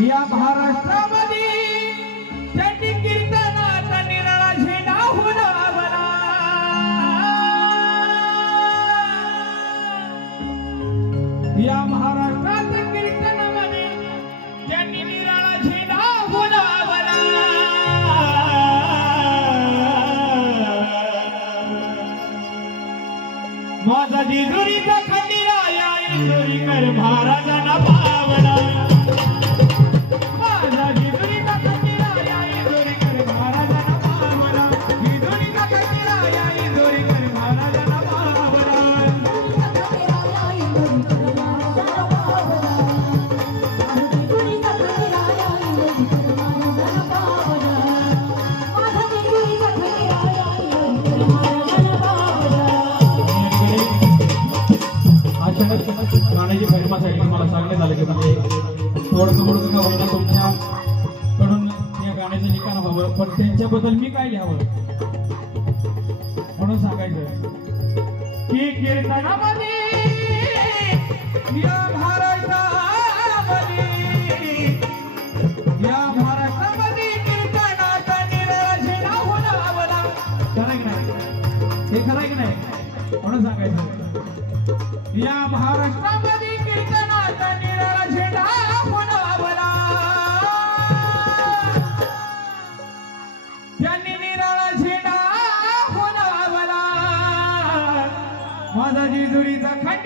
या महाराष्ट्रामध्ये त्यांनी कीर्तनाचा निराळा झेंडा हुडावला या महाराष्ट्रात कीर्तनामध्ये त्यांनी निराळा झेंडा हुडावला माझा जिजुरीचा जेजुरीचा खंडीराया इंदोरीकर महाराजांना पावला गाण्याची महिमासाठी मला सांगण्यात आलं की म्हणजे थोडंसं थोडंसं का होईना तुमच्याकडून या गाण्याचं लिखाण व्हावं. पण त्यांच्याबद्दल मी काय घ्यावं? म्हणून सांगायचं की कीर्तनामध्ये या महाराष्ट्रामध्ये या महाराष्ट्रामध्ये कीर्तनाचा होणार खरं की नाही? हे खरं की नाही? म्हणून सांगायचं या महाराष्ट्रामध्ये कीर्तनाचा निराळा झेंडा फडकावला त्यांनी निराळा झेंडा फडकावला माझा जिजुरीचा खंड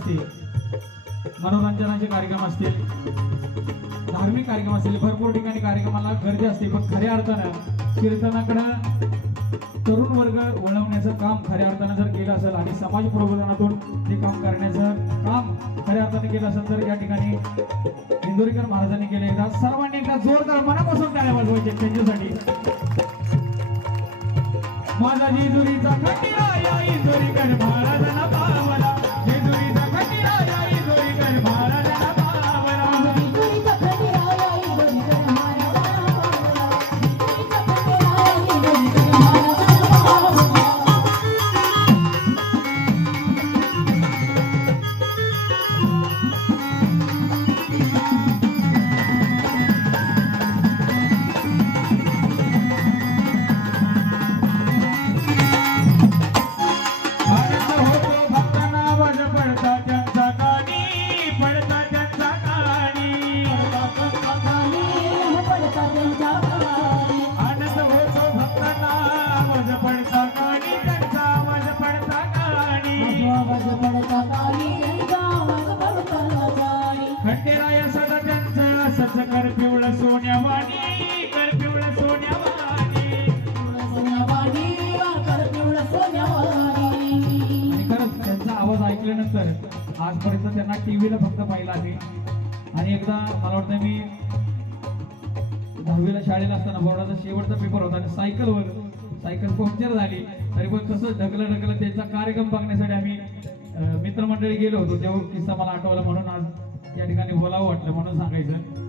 असतील मनोरंजनाचे कार्यक्रम असतील धार्मिक कार्यक्रम असतील भरपूर ठिकाणी कार्यक्रमाला गर्दी असते पण खऱ्या अर्थानं कीर्तनाकडं तरुण वर्ग वळवण्याचं काम खऱ्या अर्थानं जर केलं असेल आणि समाज प्रबोधनातून ते काम करण्याचं काम खऱ्या अर्थाने केलं असेल तर या ठिकाणी इंदोरीकर महाराजांनी केले एकदा. सर्वांनी एकदा जोरदार मनापासून टाळ्या वाजवायचे त्यांच्यासाठी. माझा जिजुरीचा खंडीरा या इंदोरीकर महाराजांना त्यांचं असंच कर पिवळ सोन्यावाणी कर पिवळं सोन्यावाणी खरंच त्यांचा आवाज ऐकल्यानंतर आजपर्यंत त्यांना टीव्हीला फक्त पाहिला आहे. आणि एकदा मला वाटतं मी दहावीला शाळेला असताना बोर्डाचा शेवटचा पेपर होता आणि सायकलवर सायकल पंक्चर झाली. तरी पण कसं ढकलं ढकलं त्यांचा कार्यक्रम बघण्यासाठी आम्ही मित्रमंडळी गेलो होतो. तेव्हा किस्सा मला आठवला म्हणून आज या ठिकाणी बोलावं वाटलं म्हणून सांगायचं.